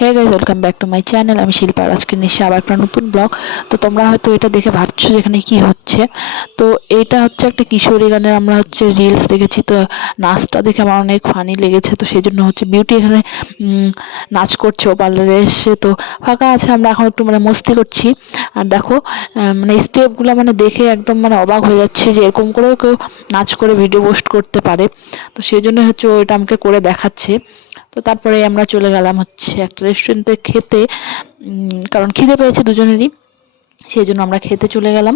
Hey guys, welcome back to my channel. আমি শিল্পা, আজকে নিশ্চয়ই আবার একটা নতুন ব্লগ। তো তোমরা হয়তো এটা দেখে ভাবছো এখানে কি হচ্ছে। তো এটা হচ্ছে একটা কিশোরী গানের আমরা হচ্ছে রিলস দেখেছি। তো নাচটা দেখে আমার অনেক ফানি লেগেছে। তো সেই জন্য হচ্ছে বিউটি এখানে নাচ করছে ও পার্লারে এসে। তো ফাঁকা আছে, আমরা এখন একটু মানে মস্তি করছি। আর দেখো মানে স্টেপগুলো মানে দেখে একদম মানে অবাক হয়ে যাচ্ছে যে এরকম করেও কেউ নাচ করে ভিডিও পোস্ট করতে পারে। তো সেই জন্য হচ্ছে ওইটা আমাকে করে দেখাচ্ছে। তো তারপরে আমরা চলে গেলাম হচ্ছে একটা রেস্টুরেন্টে খেতে, কারণ খিদে পেয়েছে দুজনেরই। সেই জন্য আমরা খেতে চলে গেলাম।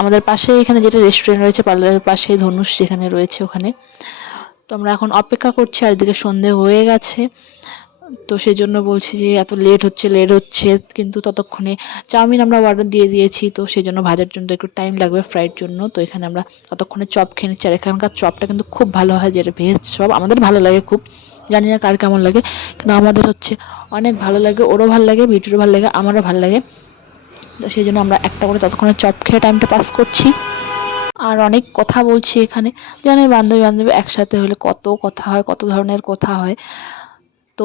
আমাদের পাশে এখানে যেটা রেস্টুরেন্ট রয়েছে পার্লারের পাশে, ধনুষ যেখানে রয়েছে ওখানে। তো আমরা এখন অপেক্ষা করছি, আর এদিকে সন্ধে হয়ে গেছে। তো সেই জন্য বলছি যে এত লেট হচ্ছে, কিন্তু ততক্ষণে চাউমিন আমরা অর্ডার দিয়ে দিয়েছি। তো সেই জন্য ভাজার জন্য একটু টাইম লাগবে ফ্রাইয়ের জন্য। তো এখানে আমরা ততক্ষণে চপ খেয়ে নিচ্ছি। আর এখানকার চপটা কিন্তু খুব ভালো হয়, যেটা ভেজ চপ আমাদের ভালো লাগে খুব। জানি না কার কেমন লাগে, কিন্তু আমাদের হচ্ছে অনেক ভালো লাগে। ওরও ভালো লাগে, বিউটিরও ভালো লাগে, আমারও ভালো লাগে। তো সেই জন্য আমরা একটা করে ততক্ষণে চপ খেয়ে টাইমটা পাস করছি। আর অনেক কথা বলছি এখানে। জানি বান্ধবী বান্ধবী একসাথে হলে কত কথা হয়, কত ধরনের কথা হয়। তো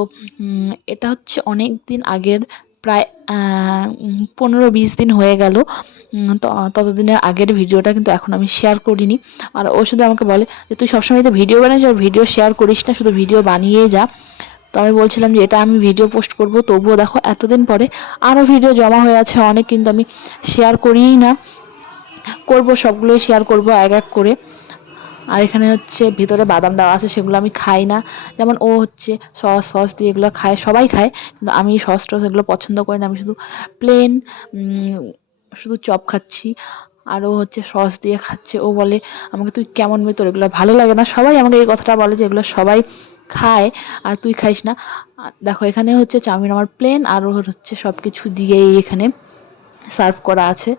এটা হচ্ছে অনেক দিন আগের, প্রায় 15-20 দিন হয়ে গেল। তো ততদিনের আগের ভিডিওটা কিন্তু এখন আমি শেয়ার করিনি। আর ও শুধু আমাকে বলে যে তুই সবসময় তো ভিডিও বানাস আর ভিডিও শেয়ার করিস না, শুধু ভিডিও বানিয়েই যা। তো আমি বলছিলাম যে এটা আমি ভিডিও পোস্ট করব, তবুও দেখো এতদিন পরে আরও ভিডিও জমা হয়ে আছে অনেক, কিন্তু আমি শেয়ার করিই না। করব, সবগুলোই শেয়ার করব এক এক করে। আর এখানে হচ্ছে ভিতরে বাদাম দেওয়া আছে, সেগুলো আমি খাই না। যেমন ও হচ্ছে সস ফস দিয়ে এগুলো খায়, সবাই খায়, কিন্তু আমি সস টস এগুলো পছন্দ করি না। আমি শুধু প্লেন শুধু চপ খাচ্ছি। আর ও হচ্ছে সস দিয়ে খাচ্ছে। ও বলে আমাকে, তুই কেমন মেয়ে, তোর এগুলো ভালো লাগে না? সবাই আমাকে এই কথাটা বলে যে এগুলো সবাই খায় আর তুই খাইস না। দেখো এখানে হচ্ছে চাউমিন আমার প্লেন, আর ওর হচ্ছে সব কিছু দিয়েই এখানে সার্ভ করা আছে।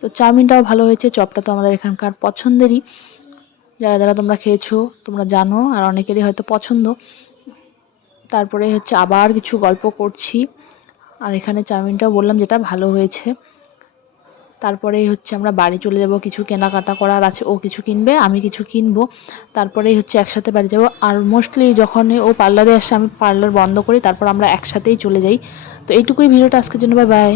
তো চাউমিনটাও ভালো হয়েছে, চপটা তো আমাদের এখানকার পছন্দেরই। যারা যারা তোমরা খেয়েছো তোমরা জানো, আর অনেকেরই হয়তো পছন্দ। তারপরে হচ্ছে আবার কিছু গল্প করছি। আর এখানে চাউমিনটাও বললাম যেটা ভালো হয়েছে। তারপরেই হচ্ছে আমরা বাড়ি চলে যাব, কিছু কেনাকাটা করার আছে। ও কিছু কিনবে, আমি কিছু কিনবো। তারপরেই হচ্ছে একসাথে বাড়ি যাব। আর মোস্টলি যখনই ও পার্লারে আসে আমি পার্লার বন্ধ করি, তারপর আমরা একসাথেই চলে যাই। তো এইটুকুই ভিডিওটা আজকের জন্য, বাই বাই।